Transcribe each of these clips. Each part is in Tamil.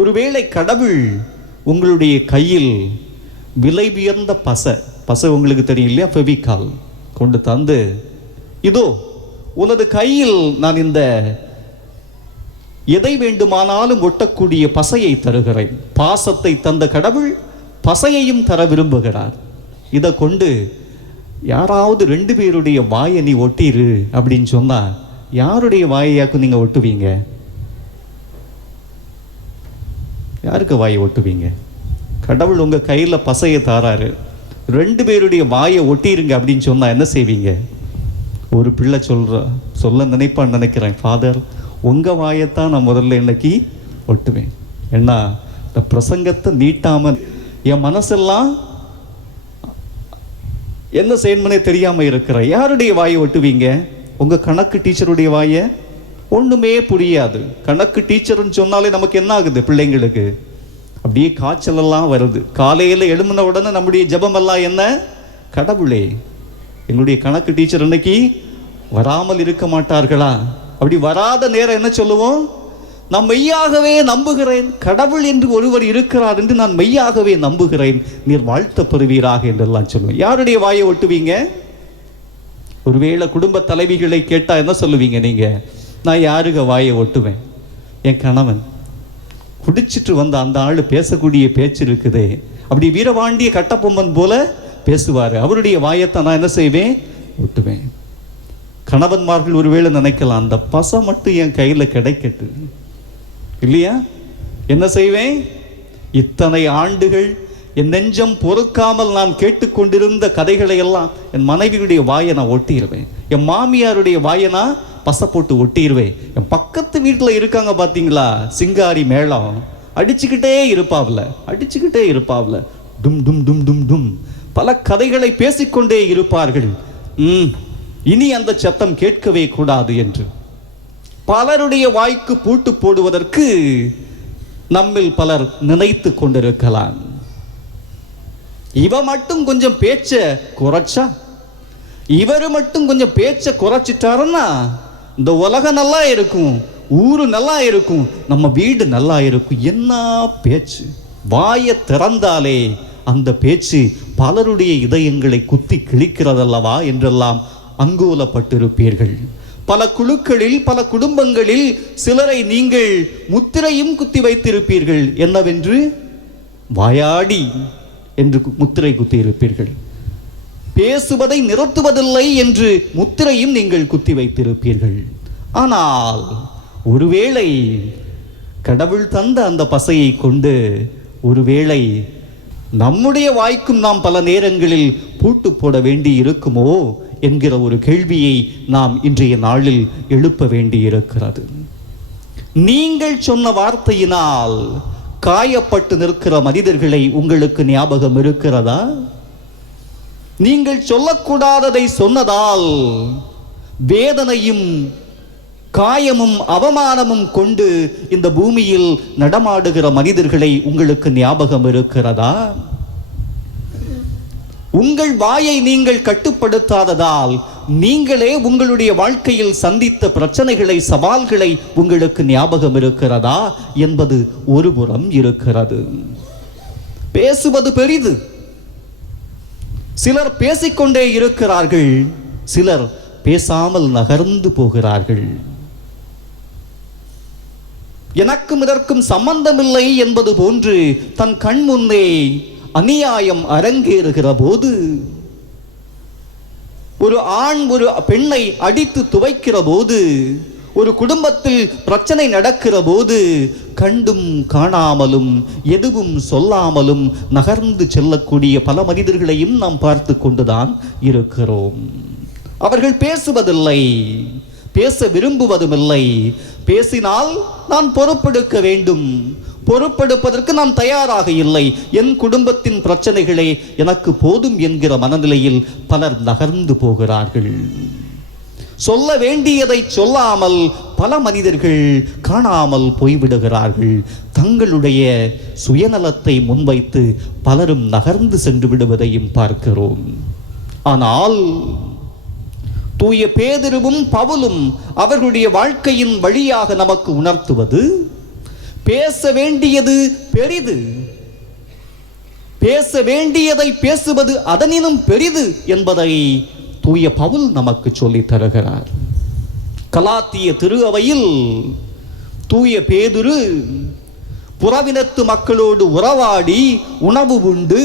ஒருவேளை கடவுள் உங்களுடைய கையில் விலை உயர்ந்த பசை உங்களுக்கு தெரியும் இல்லையா, ஃபெவிகால் கொண்டு தந்து, இதோ உனது கையில் நான் இந்த எதை வேண்டுமானாலும் ஒட்டக்கூடிய பசையை தருகிறேன். பாசத்தை தந்த கடவுள் பசையையும் தர விரும்புகிறார். இதை கொண்டு யாராவது 2 பேருடைய வாயை நீ ஒட்டிரு அப்படின்னு சொன்னா யாருடைய வாயாக்கும் நீங்க ஒட்டுவீங்க? யாருக்கு வாயை ஒட்டுவீங்க? கடவுள் உங்க கையில பசையை தாராரு, 2 பேருடைய வாயை ஒட்டிருங்க அப்படின்னு சொன்னா என்ன செய்வீங்க? ஒரு பிள்ளை சொல்ல நினைப்பான்னு நினைக்கிறேன், ஃபாதர் உங்க வாயைத்தான் நான் முதல்ல இன்னைக்கு ஒட்டுவேன். ஏன்னா இந்த பிரசங்கத்தை நீட்டாம என் மனசெல்லாம் என்ன செய்யணும்னே தெரியாம இருக்கிற யாருடைய வாயை ஒட்டுவீங்க? உங்க கணக்கு டீச்சருடைய வாயை? ஒண்ணுமே புரியாது. கணக்கு டீச்சர்னு சொன்னாலே நமக்கு என்ன ஆகுது? பிள்ளைங்களுக்கு அப்படியே காய்ச்சல் எல்லாம் வருது. காலையில எழும்பின உடனே நம்முடைய ஜெபம் எல்லாம் என்ன? கடவுளே எங்களுடைய கணக்கு டீச்சர் இன்னைக்கு வராமல் இருக்க மாட்டார்களா? அப்படி வராத நேரம் என்ன சொல்லுவோம்? நான் மெய்யாகவே நம்புகிறேன், கடவுள் என்று ஒருவர் இருக்கிறார் என்று நான் மெய்யாகவே நம்புகிறேன், நீர் வாழ்த்த பெறுவீராக என்றெல்லாம் சொல்லுவேன். யாருடைய வாயை ஒட்டுவீங்க? ஒருவேளை குடும்ப தலைவிகளை கேட்டா என்ன சொல்லுவீங்க நீங்க? நான் யாருங்க வாயை ஒட்டுவேன்? என் கணவன் குடிச்சிட்டு வந்த அந்த ஆள் பேசக்கூடிய பேச்சு இருக்குதே, அப்படி வீரபாண்டிய கட்டபொம்மன் போல பேசுவாரு, அவருடைய வாயத்தான் நான் என்ன செய்வேன்? ஒட்டுவேன். கணவன்மார்கள் ஒருவேளை நினைக்கலாம், அந்த பசை மட்டும் என் கையில கிடைக்கட்டு இல்லையா, என்ன செய்வேன்? இத்தனை ஆண்டுகள் என் நெஞ்சம் பொறுக்காமல் நான் கேட்டுக்கொண்டிருந்த கதைகளை எல்லாம் என் மனைவியுடைய வாயை நான் ஒட்டிடுவேன், என் மாமியாருடைய வாயை நான் பசை போட்டு ஒட்டிடுவேன். என் பக்கத்து வீட்டில் இருக்காங்க பார்த்தீங்களா, சிங்காரி மேளம் அடிச்சுக்கிட்டே இருப்பாவில், டும் டும் டும் டும் டும் பல கதைகளை பேசிக்கொண்டே இருப்பார்கள். இனி அந்த சத்தம் கேட்கவே கூடாது என்று பலருடைய வாய்க்கு பூட்டு போடுவதற்கு நம்மில் பலர் நினைத்து கொண்டிருக்கலாம். இவ மட்டும் கொஞ்சம் பேச்ச குறைச்சா, இவரு மட்டும் கொஞ்சம் பேச்ச குறைச்சிட்டாருன்னா இந்த உலகம் நல்லா இருக்கும், ஊரு நல்லா இருக்கும், நம்ம வீடு நல்லா இருக்கும். என்ன பேச்சு! வாயை திறந்தாலே அந்த பேச்சு பலருடைய இதயங்களை குத்தி கிழிக்கிறதல்லவா என்றெல்லாம் அங்கோலப்பட்டிருப்பீர்கள். பல குழுக்களில் பல குடும்பங்களில் சிலரை நீங்கள் முத்திரையும் குத்தி வைத்திருப்பீர்கள். என்னவென்று? வாயாடி என்று முத்திரை குத்தி இருப்பீர்கள். பேசுவதை நிறுத்துவதில்லை என்று முத்திரையும் நீங்கள் குத்தி வைத்திருப்பீர்கள். ஆனால் ஒருவேளை கடவுள் தந்த அந்த பசையை கொண்டு ஒருவேளை நம்முடைய வாய்க்கும் நாம் பல நேரங்களில் பூட்டு போட வேண்டி இருக்குமோ என்கிற ஒரு கேள்வியை நாம் இன்றைய நாளில் எழுப்ப வேண்டி இருக்கிறது. நீங்கள் சொன்ன வார்த்தையினால் காயப்பட்டு நிற்கிற மனிதர்களை உங்களுக்கு ஞாபகம் இருக்கிறதா? நீங்கள் சொல்லக்கூடாததை சொன்னதால் வேதனையும் காயமும் அவமானமும் கொண்டு இந்த பூமியில் நடமாடுகிற மனிதர்களை உங்களுக்கு ஞாபகம் இருக்கிறதா? உங்கள் வாயை நீங்கள் கட்டுப்படுத்தாததால் நீங்களே உங்களுடைய வாழ்க்கையில் சந்தித்த பிரச்சனைகளை, சவால்களை உங்களுக்கு ஞாபகம் இருக்கிறதா என்பது ஒரு புறம் இருக்கிறது. பேசுவது பெரிது. சிலர் பேசிக்கொண்டே இருக்கிறார்கள், சிலர் பேசாமல் நகர்ந்து போகிறார்கள். எனக்கும் இதற்கும் சம்பந்தமில்லை என்பது போன்று தன் கண் முன்னே அநியாயம் அரங்கேறுகிற போது, ஒரு ஆண் ஒரு பெண்ணை அடித்து துவைக்கிற போது, ஒரு குடும்பத்தில் பிரச்சனை நடக்கிற போது கண்டும் காணாமலும் எதுவும் சொல்லாமலும் நகர்ந்து செல்லக்கூடிய பல மனிதர்களையும் நாம் பார்த்து கொண்டுதான் இருக்கிறோம். அவர்கள் பேசுவதில்லை, பேச விரும்புவதுமில்லை. பேசினால் நான் பொறுப்பெடுக்க வேண்டும், பொறுப்பெடுப்பதற்கு நான் தயாராக இல்லை, என் குடும்பத்தின் பிரச்சனைகளே எனக்கு போதும் என்கிற மனநிலையில் பலர் நகர்ந்து போகிறார்கள். சொல்ல வேண்டியதை சொல்லாமல் பல மனிதர்கள் காணாமல் போய்விடுகிறார்கள். தங்களுடைய சுயநலத்தை முன்வைத்து பலரும் நகர்ந்து சென்று விடுவதையும் பார்க்கிறோம். ஆனால் தூய பேதுருவும் பவுலும் அவர்களுடைய வாழ்க்கையின் வழியாக நமக்கு உணர்த்துவது, பேச வேண்டியது பெரிது, பேச வேண்டியதை பேசுவது அதனினும் பெரிது என்பதை தூய பவுல் நமக்கு சொல்லித் தருகிறார். கலாத்திய திரு அவையில் தூய பேதுரு புறவினத்து மக்களோடு உறவாடி உணவு உண்டு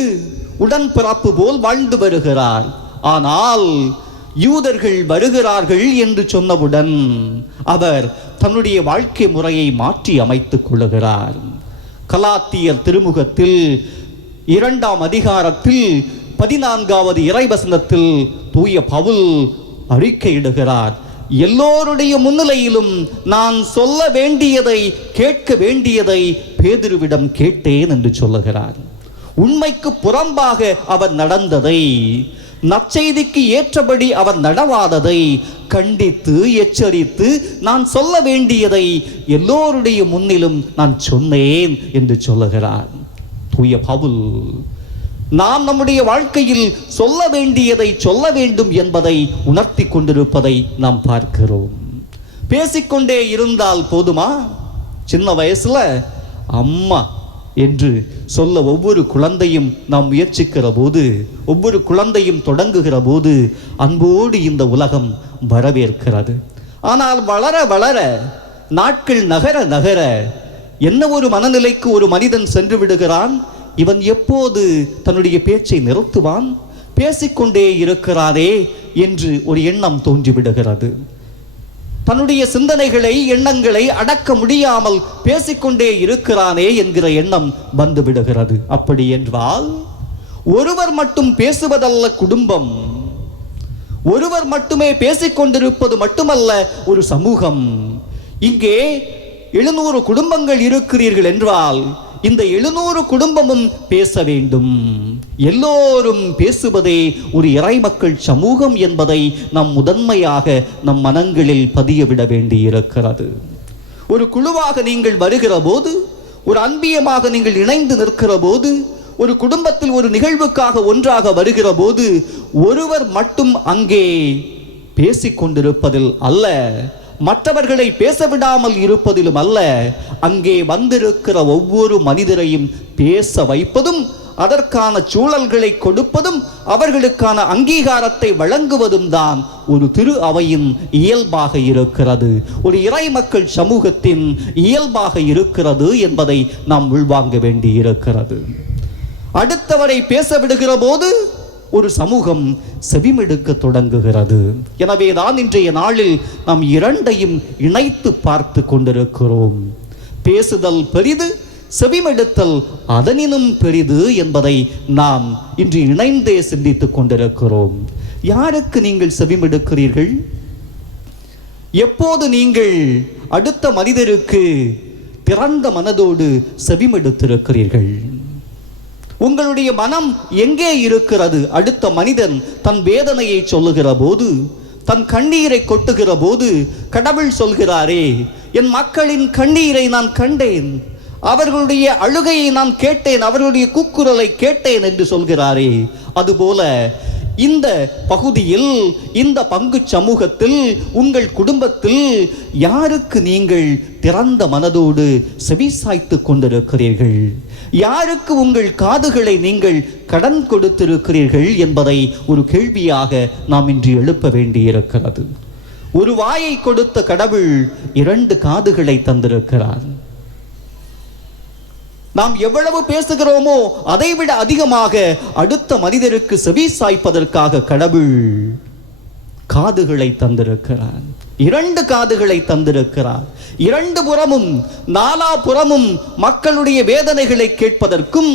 உடன்பிறப்பு போல் வாழ்ந்து வருகிறார். ஆனால் யூதர்கள் வருகிறார்கள் என்று சொன்னவுடன் அவர் தன்னுடைய வாழ்க்கை முறையை மாற்றி அமைத்துக் கொள்ளுகிறார். கலாத்தியர் திருமுகத்தில் 2ஆம் அதிகாரத்தில் 14வது இறைவசனத்தில் தூய பவுல் அறிக்கையிடுகிறார், எல்லோருடைய முன்னிலையிலும் நான் சொல்ல வேண்டியதை கேட்க வேண்டியதை பேதுருவிடம் கேட்டேன் என்று சொல்லுகிறார். உண்மைக்கு புறம்பாக அவர் நடந்ததை, நற்செய்திக்கு ஏற்றபடி அவர் நடவாததை கண்டித்து எச்சரித்து நான் சொல்ல வேண்டியதை எல்லோருடைய முன்னிலும் நான் சொன்னேன் என்று சொல்லுகிறார் தூய பவுல். நாம் நம்முடைய வாழ்க்கையில் சொல்ல வேண்டியதை சொல்ல வேண்டும் என்பதை உணர்த்தி கொண்டிருப்பதை நாம் பார்க்கிறோம். பேசிக்கொண்டே இருந்தால் போதுமா? சின்ன வயசுல அம்மா என்று சொல்ல ஒவ்வொரு குழந்தையும் நாம் முயற்சிக்கிற போது, ஒவ்வொரு குழந்தையும் தொடங்குகிற போது அன்போடு இந்த உலகம் வரவேற்கிறது. ஆனால் வளர வளர, நாட்கள் நகர நகர என்ன ஒரு மனநிலைக்கு ஒரு மனிதன் சென்று விடுகிறான்? இவன் எப்போது தன்னுடைய பேச்சை நிறுத்துவான்? பேசிக்கொண்டே இருக்கிறாரே என்று ஒரு எண்ணம் தோன்றிவிடுகிறது. தன்னுடைய சிந்தனைகளை, எண்ணங்களை அடக்க முடியாமல் பேசிக்கொண்டே இருக்கிறானே என்கிற எண்ணம் வந்து விடுகிறது. அப்படி என்றால் ஒருவர் மட்டும் பேசுவதல்ல குடும்பம், ஒருவர் மட்டுமே பேசிக்கொண்டிருப்பது மட்டுமல்ல ஒரு சமூகம். இங்கே 700 குடும்பங்கள் இருக்கிறீர்கள் என்றால் இந்த 700 குடும்பமும் பேச வேண்டும். எல்லோரும் பேசுவதே ஒரு இறைமக்கள் சமூகம் என்பதை நாம் முதன்மையாக நம் மனங்களில் பதியவிட வேண்டி இருக்கிறது. ஒரு குழுவாக நீங்கள் வருகிற போது, ஒரு அன்பியமாக நீங்கள் இணைந்து நிற்கிற போது, ஒரு குடும்பத்தில் ஒரு நிகழ்வுக்காக ஒன்றாக வருகிற போது ஒருவர் மட்டும் அங்கே பேசிக்கொண்டிருப்பதில் அல்ல, மற்றவர்களை பேசவிடாமல் இருப்பதிலும் அல்ல, அங்கே வந்திருக்கிற ஒவ்வொரு மனிதரையும் பேச வைப்பதும், அதற்கான சூழல்களை கொடுப்பதும், அவர்களுக்கான அங்கீகாரத்தை வழங்குவதும் தான் ஒரு திரு அவையின் இயல்பாக இருக்கிறது, ஒரு இறை மக்கள் சமூகத்தின் இயல்பாக இருக்கிறது என்பதை நாம் உள்வாங்க வேண்டி இருக்கிறது. அடுத்தவரை பேச விடுகிற போது ஒரு சமூகம் செவிமெடுக்க தொடங்குகிறது. எனவேதான் இன்றைய நாளில் நாம் இரண்டையும் இணைத்து பார்த்து கொண்டிருக்கிறோம். பேசுதல் பெரிது, செவிமெடுத்தல் அதனினும் பெரிது என்பதை நாம் இன்று இணைந்தே சிந்தித்துக் கொண்டிருக்கிறோம். யாருக்கு நீங்கள் செவிமெடுக்கிறீர்கள்? எப்போது நீங்கள் அடுத்த மனிதருக்கு திறந்த மனதோடு செவிமெடுத்திருக்கிறீர்கள்? உங்களுடைய மனம் எங்கே இருக்கிறது? அடுத்த மனிதன் தன் வேதனையை சொல்லுகிற போது, தன் கண்ணீரை கொட்டுகிற போது கடவுள் சொல்கிறாரே, என் மக்களின் கண்ணீரை நான் கண்டேன், அவர்களுடைய அழுகையை நான் கேட்டேன், அவர்களுடைய கூக்குரலை கேட்டேன் என்று சொல்கிறாரே, அதுபோல இந்த பகுதியில், இந்த பங்கு சமூகத்தில், உங்கள் குடும்பத்தில் யாருக்கு நீங்கள் திறந்த மனதோடு செவிசாய்த்து கொண்டிருக்கிறீர்கள்? யாருக்கு உங்கள் காதுகளை நீங்கள் கடன் கொடுத்திருக்கிறீர்கள் என்பதை ஒரு கேள்வியாக நாம் இன்று எழுப்ப வேண்டியிருக்கிறது. ஒரு வாயை கொடுத்த கடவுள் 2 காதுகளை தந்திருக்கிறார். நாம் எவ்வளவு பேசுகிறோமோ அதைவிட அதிகமாக அடுத்த மனிதருக்கு செவி சாய்ப்பதற்காக கடவுள் காதுகளை தந்திருக்கிறார். 2 காதுகளை தந்திருக்கிறார். 2 புறமும், 4 புறமும் மக்களுடைய வேதனைகளை கேட்பதற்கும்,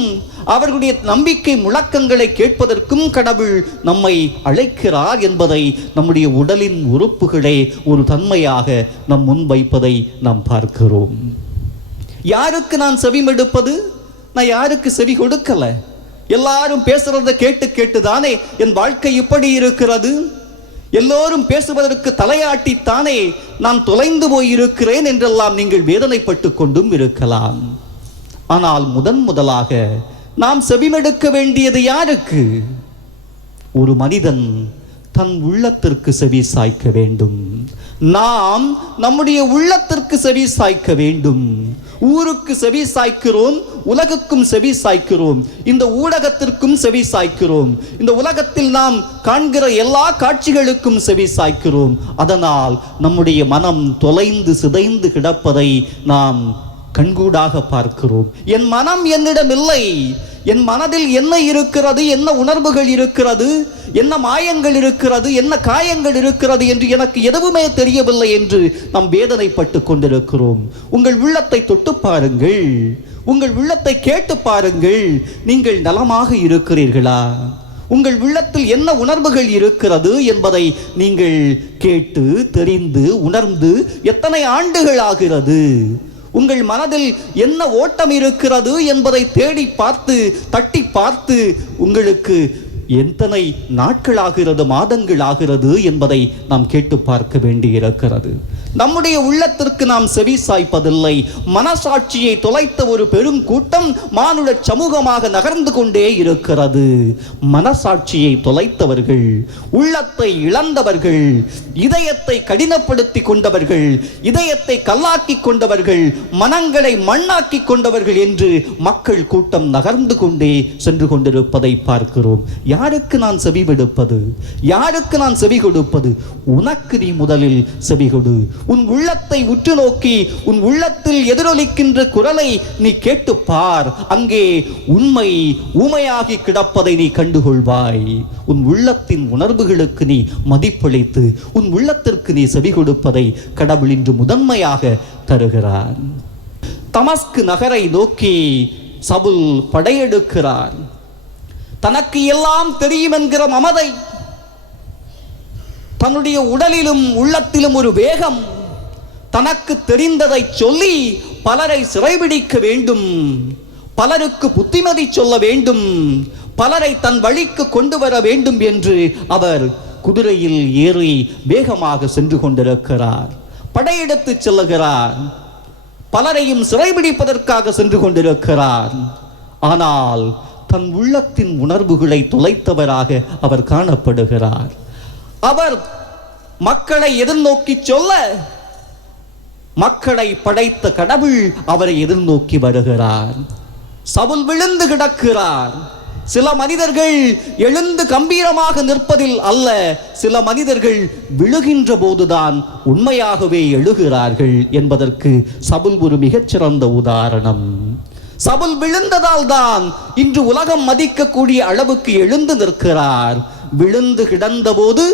அவர்களுடைய நம்பிக்கை முழக்கங்களை கேட்பதற்கும் கடவுள் நம்மை அழைக்கிறார் என்பதை நம்முடைய உடலின் உறுப்புகளை ஒரு தன்மையாக நம் முன் வைப்பதை நாம் பார்க்கிறோம். யாருக்கு நான் செவிமெடுப்பது? நான் யாருக்கு செவி கொடுக்கல. எல்லாரும் பேசுறத கேட்டு கேட்டுதானே என் வாழ்க்கை இப்படி இருக்கிறது. எல்லோரும் பேசுவதற்கு தலையாட்டித்தானே நான் தொலைந்து போயிருக்கிறேன் என்றெல்லாம் நீங்கள் வேதனைப்பட்டு கொண்டும் இருக்கலாம். ஆனால் முதலாக நாம் செவிமெடுக்க வேண்டியது யாருக்கு? ஒரு மனிதன் தன் உள்ளத்திற்கு செவி சாய்க்க வேண்டும். நாம் நம்முடைய உள்ளத்திற்கு செவி சாய்க்க வேண்டும். ஊருக்கு செவி சாய்க்கிறோம், உலகுக்கும் செவி சாய்க்கிறோம், இந்த ஊடகத்திற்கும் செவி சாய்க்கிறோம், இந்த உலகத்தில் நாம் காண்கிற எல்லா காட்சிகளுக்கும் செவி சாய்க்கிறோம். அதனால் நம்முடைய மனம் தொலைந்து சிதைந்து கிடப்பதை நாம் கண்கூடாக பார்க்கிறோம். என் மனம் என்னிடம் இல்லை, என் மனதில் என்ன இருக்கிறது, என்ன உணர்வுகள் இருக்கிறது, என்ன மாயங்கள் இருக்கிறது, என்ன காயங்கள் இருக்கிறது என்று எனக்கு எதுவுமே தெரியவில்லை என்று நாம் வேதனைப்பட்டு கொண்டிருக்கிறோம். உங்கள் உள்ளத்தை தொட்டு பாருங்கள், உங்கள் உள்ளத்தை கேட்டு பாருங்கள். நீங்கள் நலமாக இருக்கிறீர்களா? உங்கள் உள்ளத்தில் என்ன உணர்வுகள் இருக்கிறது என்பதை நீங்கள் கேட்டு தெரிந்து உணர்ந்து எத்தனை ஆண்டுகள் ஆகிறது? உங்கள் மனதில் என்ன ஓட்டம் இருக்கிறது என்பதை தேடி பார்த்து தட்டி பார்த்து உங்களுக்கு எத்தனை நாட்கள் ஆகிறது, மாதங்கள் ஆகிறது என்பதை நாம் கேட்டு பார்க்க வேண்டியிருக்கிறது. நம்முடைய உள்ளத்திற்கு நாம் செவி சாய்ப்பதில்லை. மனசாட்சியை தொலைத்த ஒரு பெருங்கூட்டம் மானுட சமூகமாக நகர்ந்து கொண்டே இருக்கிறது. மனசாட்சியை தொலைத்தவர்கள், உள்ளத்தை இழந்தவர்கள், இதயத்தை கடினப்படுத்தி கொண்டவர்கள், இதயத்தை கல்லாக்கி கொண்டவர்கள், மனங்களை மண்ணாக்கி கொண்டவர்கள் என்று மக்கள் கூட்டம் நகர்ந்து கொண்டே சென்று கொண்டிருப்பதை பார்க்கிறோம். யாருக்கு நான் செவி விடுப்பது? யாருக்கு நான் செவி கொடுப்பது? உனக்கு நீ முதலில் செவி கொடு. உன் உள்ளத்தை உற்று நோக்கி உன் உள்ளத்தில் எதிரொலிக்கின்ற குரலை நீ கேட்டு பார். அங்கே உண்மை ஊமையாகி கிடப்பதை நீ கண்டுகொள்வாய். உன் உள்ளத்தின் உணர்வுகளுக்கு நீ மதிப்பளித்து உன் உள்ளத்திற்கு நீ செவி கொடுப்பதை கடவுள் இன்று முதன்மையாக தருகிறார். தமஸ்கு நகரை நோக்கி சவுல் படையெடுக்கிறார். தனக்கு எல்லாம் தெரியும் என்கிற மமதை, தன்னுடைய உடலிலும் உள்ளத்திலும் ஒரு வேகம், தனக்கு தெரிந்ததை சொல்லி பலரை சிறைபிடிக்க வேண்டும், பலருக்கு புத்திமதி சொல்ல வேண்டும், பலரை தன் வழிக்கு கொண்டு வர வேண்டும் என்று அவர் குதிரையில் ஏறி வேகமாக சென்று கொண்டிருக்கிறார். படையெடுத்து செல்லுகிறார். பலரையும் சிறைபிடிப்பதற்காக சென்று கொண்டிருக்கிறார். ஆனால் தன் உள்ளத்தின் உணர்வுகளை தொலைத்தவராக அவர் காணப்படுகிறார். அவர் மக்களை எதிர்நோக்கி சொல்ல, மக்களை படைத்த கடவுள் அவரை எதிர்நோக்கி வருகிறார். சவுல் விழுந்து கிடக்கிறார். சில மனிதர்கள் எழுந்து கம்பீரமாக நிற்பதில் அல்ல, சில மனிதர்கள் விழுகின்ற போதுதான் உண்மையாகவே எழுகிறார்கள் என்பதற்கு சவுல் ஒரு மிகச்சிறந்த உதாரணம். சவுல் விழுந்ததால் தான் இன்று உலகம் மதிக்கக்கூடிய அளவுக்கு எழுந்து நிற்கிறார். விழுந்து கிடந்த போது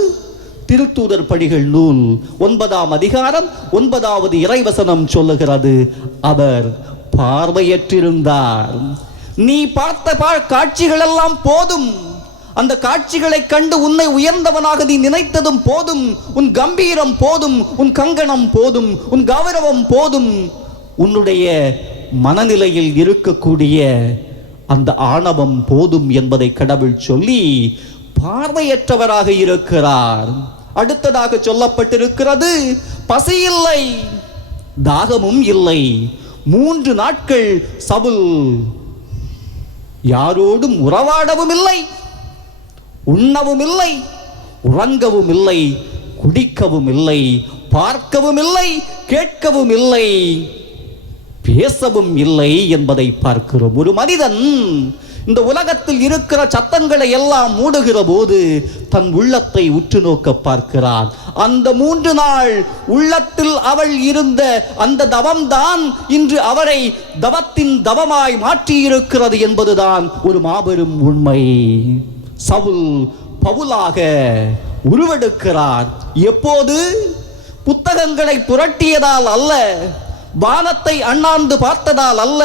திருத்தூதர் பணிகள் நூல் 9ஆம் அதிகாரம் 9வது இறைவசனம் சொல்லுகிறது, அவர் பார்வையற்றிருந்தார். நீ பார்த்த காட்சிகள் எல்லாம் போதும், அந்த காட்சிகளை கண்டு உன்னை உயர்ந்தவனாக நீ நினைத்ததும் போதும், உன் கம்பீரம் போதும், உன் கங்கணம் போதும், உன் கௌரவம் போதும், உன்னுடைய மனநிலையில் இருக்கக்கூடிய அந்த ஆணவம் போதும் என்பதை கடவுள் சொல்லி பார்வையற்றவராக இருக்கிறார். அடுத்ததாக சொல்லப்பட்டிருக்கிறது, பசி இல்லை, தாகமும் இல்லை. 3 நாட்கள் சவுல் யாரோடும் உறவாடவும் இல்லை, உண்ணவும் இல்லை, உறங்கவும் இல்லை, குடிக்கவும் இல்லை, பார்க்கவும் இல்லை, கேட்கவும் இல்லை, பேசவும் இல்லை என்பதை பார்க்கிறோம். ஒரு மனிதன் இந்த உலகத்தில் இருக்கிற சத்தங்களை எல்லாம் மூடுகிற போது தன் உள்ளத்தை உற்று நோக்க பார்க்கிறான். அந்த 3 நாள் உள்ளத்தில் அவள் இருந்த அந்த தவம்தான் இன்று அவரை தவத்தின் தவமாய் மாற்றி இருக்கிறது என்பதுதான் ஒரு மாபெரும் உண்மை. சவுல் பவுலாக உருவெடுக்கிறார். எப்போது? புத்தகங்களை புரட்டியதால் அல்ல, வானத்தை அண்ணாந்து பார்த்ததால் அல்ல,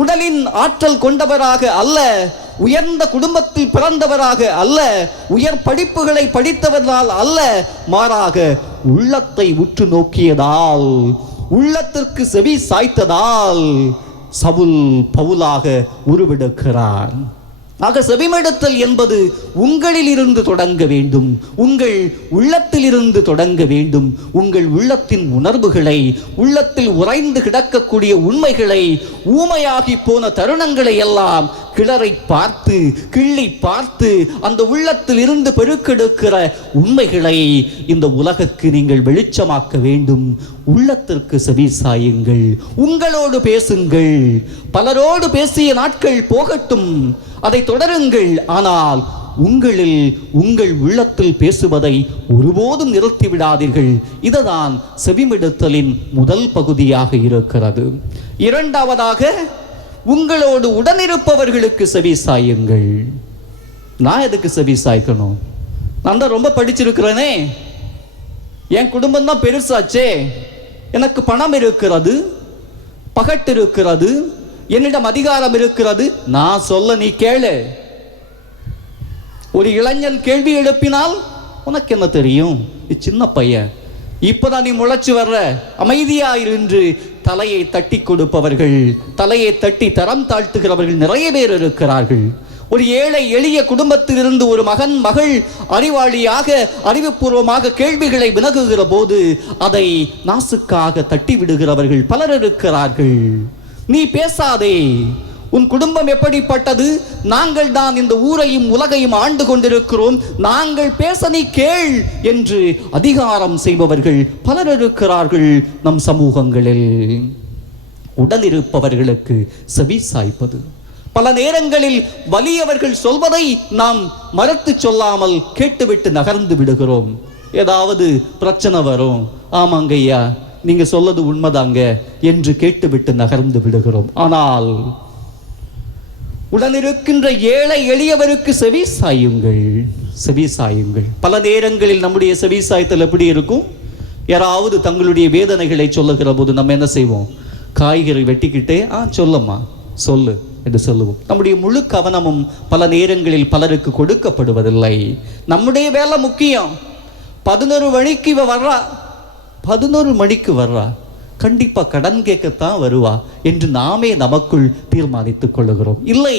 உடலின் ஆற்றல் கொண்டவராக அல்ல, உயர்ந்த குடும்பத்தில் பிறந்தவராக அல்ல, உயர் படிப்புகளை படித்தவரால் அல்ல, மாறாக உள்ளத்தை உற்று நோக்கியதால், உள்ளத்திற்கு செவி சாய்த்ததால் சவுல் பவுலாக உருவெடுக்கிறார். ஆக செவிமெடுத்தல் என்பது உங்களில் இருந்து தொடங்க வேண்டும், உங்கள் உள்ளத்தில் இருந்து தொடங்க வேண்டும். உங்கள் உள்ளத்தின் உணர்வுகளை, உள்ளத்தில் உறைந்து கிடக்கக்கூடிய உண்மைகளை, ஊமையாகி போன தருணங்களை எல்லாம் கிளரை பார்த்து கிள்ளி பார்த்து அந்த உள்ளத்தில் இருந்து பெருக்கெடுக்கிற உண்மைகளை இந்த உலகக்கு நீங்கள் வெளிச்சமாக்க வேண்டும். உள்ளத்திற்கு செவி சாயுங்கள், உங்களோடு பேசுங்கள். பலரோடு பேசிய நாட்கள் போகட்டும், அதை தொடருங்கள். ஆனால் உங்களில் உங்கள் உள்ளத்தில் பேசுவதை ஒருபோதும் நிறுத்தி விடாதீர்கள். இதுதான் செவிமெடுத்தலின் முதல் பகுதியாக இருக்கிறது. இரண்டாவதாக, உங்களோடு உடனிருப்பவர்களுக்கு செவி சாயுங்கள். நான் எதுக்கு செவி சாய்க்கணும்? நான் தான் ரொம்ப படிச்சிருக்கிறேனே, என் குடும்பம் தான் பெருசாச்சே, எனக்கு பணம் இருக்கிறது, பகட்டு இருக்கிறது, என்னிடம் அதிகாரம் இருக்கிறது, நான் சொல்ல நீ கேளு. ஒரு இளைஞன் கேள்வி எழுப்பினால் உனக்கு என்ன தெரியும், சின்ன பையன், இப்பதான் நீ முளைச்சு வர்ற, அமைதியாயிருந்து தலையை தட்டி கொடுப்பவர்கள், தலையை தட்டி தரம் தாழ்த்துகிறவர்கள் நிறைய பேர் இருக்கிறார்கள். ஒரு ஏழை எளிய குடும்பத்திலிருந்து ஒரு மகன் மகள் அறிவாளியாக அறிவுபூர்வமாக கேள்விகளை வினகுகிற போது அதை நாசுக்காக தட்டி விடுகிறவர்கள் பலர் இருக்கிறார்கள். நீ பேசாதே, உன் குடும்பம் எப்படிப்பட்டது, நாங்கள் தான் இந்த ஊரையும் உலகையும் ஆண்டு கொண்டிருக்கிறோம், நாங்கள் பேச நீ கேள் என்று அதிகாரம் செய்பவர்கள் பலர் இருக்கிறார்கள் நம் சமூகங்களில். உடனிருப்பவர்களுக்கு செவி சாய்ப்பது. பல நேரங்களில் வலியவர்கள் சொல்வதை நாம் மறுத்து சொல்லாமல் கேட்டுவிட்டு நகர்ந்து விடுகிறோம். ஏதாவது பிரச்சனை வரும், ஆமாங்க ஐயா நீங்க சொல்லது உண்மைதாங்க என்று கேட்டுவிட்டு நகர்ந்து விடுகிறோம். ஆனால் உடனிருக்கின்ற ஏழை எளியவருக்கு செவி சாயுங்கள், செவி சாயுங்கள். பல நேரங்களில் நம்முடைய செவி சாய்த்தல் எப்படி இருக்கும்? யாராவது தங்களுடைய வேதனைகளை சொல்லுகிற போது நம்ம என்ன செய்வோம்? காய்கறி வெட்டிக்கிட்டே சொல்லம்மா சொல்லு என்று சொல்லுவோம். நம்முடைய முழு கவனமும் பல நேரங்களில் பலருக்கு கொடுக்கப்படுவதில்லை. நம்முடைய வேலை முக்கியம். 11 மணிக்கு இவ வர்றா, 11 மணிக்கு வர்றா, கண்டிப்பா கடன் கேட்கத்தான் வருவா என்று நாமே நமக்குள் தீர்மானித்துக் கொள்ளுகிறோம். இல்லை,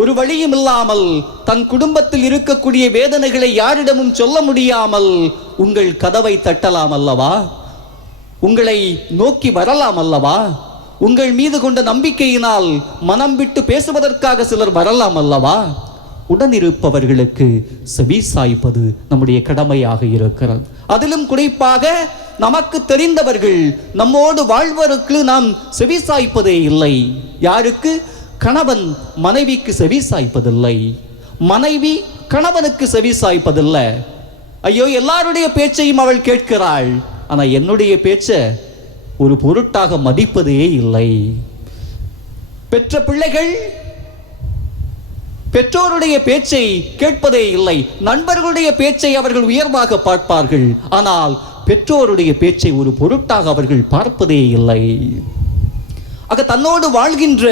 ஒரு வழியும் இல்லாமல் தன் குடும்பத்தில் இருக்கக்கூடிய வேதனைகளை யாரிடமும் சொல்ல முடியாமல் உங்கள் கதவை தட்டலாம் அல்லவா, உங்களை நோக்கி வரலாம் அல்லவா, உங்கள் மீது கொண்ட நம்பிக்கையினால் மனம் விட்டு பேசுவதற்காக சிலர் வரலாம் அல்லவா. உடனிருப்பவர்களுக்கு செவி சாய்ப்பது நம்முடைய கடமையாக இருக்கிறது. அதிலும் குறிப்பாக நமக்கு தெரிந்தவர்கள் நம்மோடு வாழ்வதற்கு நாம் செவி சாய்ப்பதே இல்லை. யாருக்கு? கணவன் மனைவிக்கு செவி சாய்ப்பதில்லை, மனைவி கணவனுக்கு செவி சாய்ப்பதில்லை. ஐயோ, எல்லாருடைய பேச்சையும் அவள் கேட்கிறாள், ஆனா என்னுடைய பேச்ச ஒரு பொருட்டாக மதிப்பதே இல்லை. பெற்ற பிள்ளைகள் பெற்றோருடைய பேச்சை கேட்பதே இல்லை. நண்பர்களுடைய பேச்சை அவர்கள் உயர்வாக பார்ப்பார்கள், ஆனால் பெற்றோருடைய பேச்சை ஒரு பொருட்டாக அவர்கள் பார்ப்பதே இல்லை. ஆக தன்னோடு வாழ்கின்ற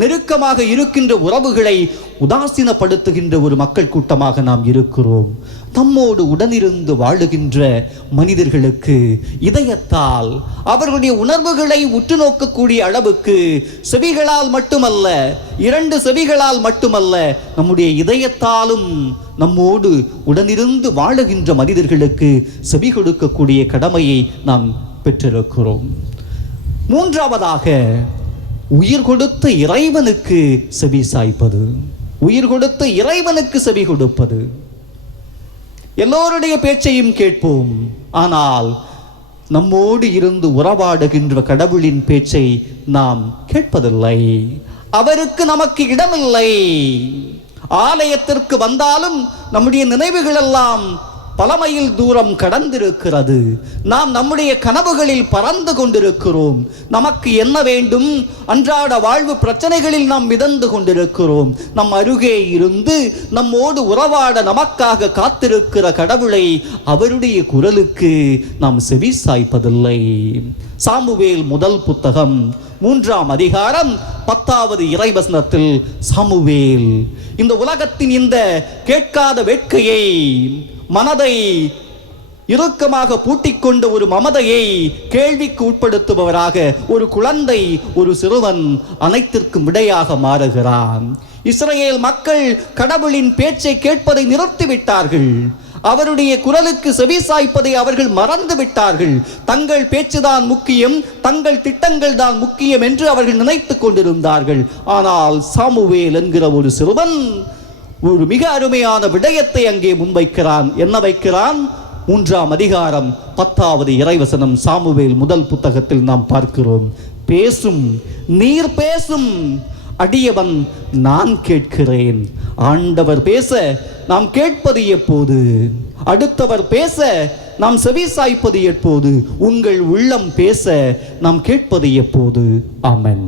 நெருக்கமாக இருக்கின்ற உறவுகளை உதாசீனப்படுத்துகின்ற ஒரு மக்கள் கூட்டமாக நாம் இருக்கிறோம். நம்மோடு உடனிருந்து வாழுகின்ற மனிதர்களுக்கு இதயத்தால் அவர்களுடைய உணர்வுகளை உற்று நோக்கக்கூடிய அளவுக்கு செவிகளால் மட்டுமல்ல, 2 செவிகளால் மட்டுமல்ல, நம்முடைய இதயத்தாலும் நம்மோடு உடனிருந்து வாழுகின்ற மனிதர்களுக்கு செவி கொடுக்கக்கூடிய கடமையை நாம் பெற்றிருக்கிறோம். மூன்றாவதாக, உயிர் கொடுத்த இறைவனுக்கு செவி சாய்ப்பது. உயிர் கொடுத்த இறைவனுக்கு செவி கொடுப்பது. எல்லோருடைய பேச்சையும் கேட்போம், ஆனால் நம்மோடு இருந்து உறவாடுகின்ற கடவுளின் பேச்சை நாம் கேட்பதில்லை. அவருக்கு நமக்கு இடமில்லை. ஆலயத்திற்கு வந்தாலும் நம்முடைய நினைவுகள் எல்லாம் பல மைல் தூரம் கடந்திருக்கிறது. நாம் நம்முடைய கனவுகளில் பறந்து கொண்டிருக்கிறோம். நமக்கு என்ன வேண்டும்? அன்றாட வாழ்வு பிரச்சனைகளில் நாம் மிதந்து கொண்டிருக்கிறோம். நம் அருகே இருந்து நம்மோடு உறவாட நமக்காக காத்திருக்கிற கடவுளை, அவருடைய குரலுக்கு நாம் செவி சாய்ப்பதில்லை. சாமுவேல் முதல் புத்தகம் 3ஆம் அதிகாரம் 10வது இறைவசனத்தில் சாமுவேல் இந்த உலகத்தின் இந்த கேட்காத வேட்கையை, மனதை இறுக்கமாக பூட்டிக்கொண்ட ஒரு மமதையை கேள்விக்கு உட்படுத்துபவராக ஒரு குழந்தை, ஒரு சிறுவன் அனைத்திற்கும் விடையாக மாறுகிறான். இஸ்ரவேல் மக்கள் கடவுளின் பேச்சை கேட்பதை நிறுத்திவிட்டார்கள். அவருடைய குரலுக்கு செவி சாய்ப்பதை அவர்கள் மறந்து விட்டார்கள். தங்கள் பேச்சுதான் முக்கியம், தங்கள் திட்டங்கள் தான் முக்கியம் என்று அவர்கள் நினைத்துக் கொண்டிருந்தார்கள். ஆனால் சாமுவேல் என்கிற ஒரு சிறுவன் ஒரு மிக அருமையான விடயத்தை அங்கே முன்வைக்கிறான். என்ன வைக்கிறான்? 3ஆம் அதிகாரம் 10வது இறைவசனம் சாமுவேல் முதல் புத்தகத்தில் நாம் பார்க்கிறோம். பேசும், நீர் பேசும், அடியவன் நான் கேட்கிறேன். ஆண்டவர் பேச நாம் கேட்பது எப்போது? அடுத்தவர் பேச நாம் செவி சாய்ப்பது எப்போது? உங்கள் உள்ளம் பேச நாம் கேட்பது எப்போது? ஆமென்.